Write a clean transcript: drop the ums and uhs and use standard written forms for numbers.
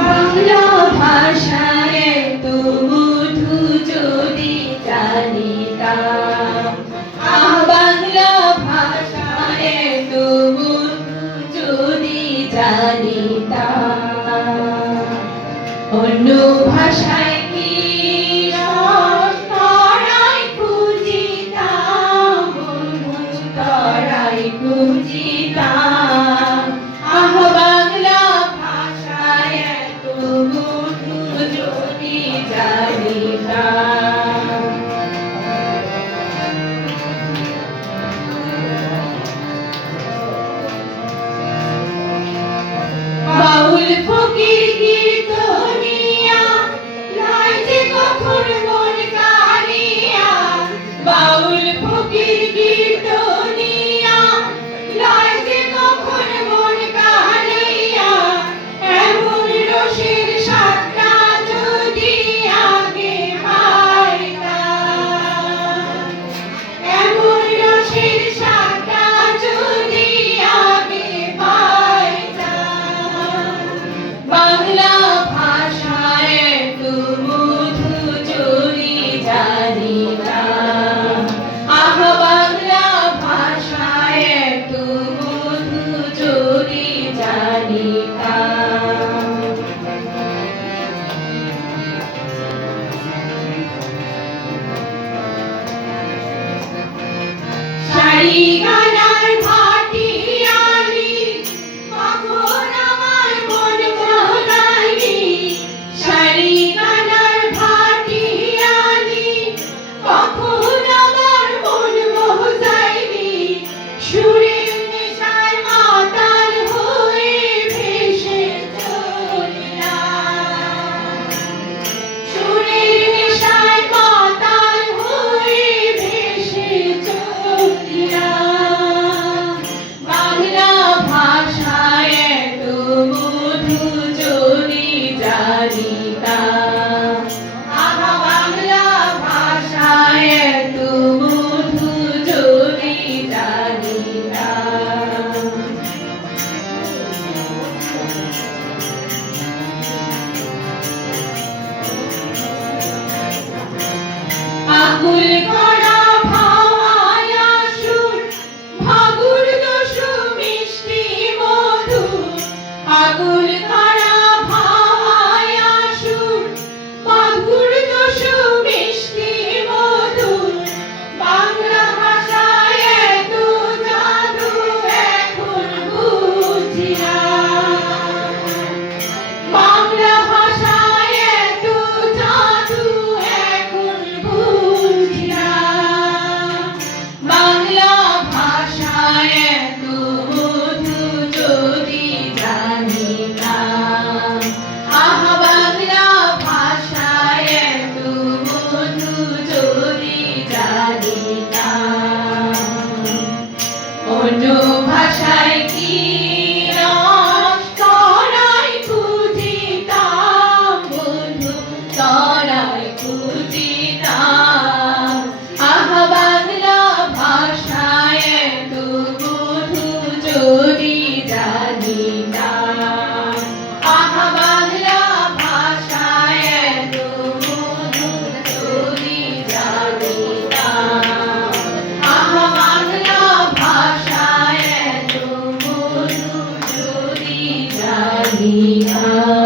বাংলা ভাষায় এত মধু যদি জানিতাম, বাংলা ভাষায় এত মধু যদি জানিতাম, অন্য ভাষায় কি রস তরাই খুঁজিতাম, বন্ধু তরাই খুঁজিতাম। বাংলা ভাষায় এত মধু যদি জানিতাম। বাউল ফকির কীর্তনিয়া লয় যে কখন মন কাড়িয়া, বাউল ফকির কীর্তনিয়া লয় যে কখন মন কাড়িয়া, এমন রসের স্বাদটা যদি আগে পাইতাম, এমন রসের স্বাদটা যদি আগে পাইতাম। বাংলা ভাষায় এত মধু যদি জানিতাম, বাংলা ভাষায় এত মধু যদি জানিতাম। সারিগানার ভাটিয়ালি কখন আমার মন মোহনাইনি, সারিগানার ভাটিয়ালি কখন আমার মন মোহনাইনি, সুরের নেশায় মাতাল হয়ে ভেসে চলিলাম, সুরের নেশায় মাতাল হয়ে ভেসে চলিলাম। বাংলা ভাষায় এত মধু যদি জানিতাম, বাংলা ভাষায় এত মধু যদি জানিতাম। আকুল করা ভাওয়ায় আসুর ভাগুর দোষু মিষ্টি মধু, আকুল করা ভাওয়ায় আসুর ভাগুর দোষু মিষ্টি মধু। বাংলা ভাষায় এত জাদু এখন বুঝিলাম, বাংলা ভাষায় এত জাদু এখন বুঝিলাম। বাংলা ভাষায় এত মধু যদি জানিতাম, বাংলা ভাষায় এত মধু যদি জানিতাম, অন্য ভাষায় কি রস তরাই খুঁজিতাম, বন্ধু তরাই খুঁজিতাম। বাংলা ভাষায় এত মধু যদি জানিতাম, বাংলা ভাষায় এত মধু যদি জানিতাম, বাংলা ভাষায় এত মধু যদি জানিতাম।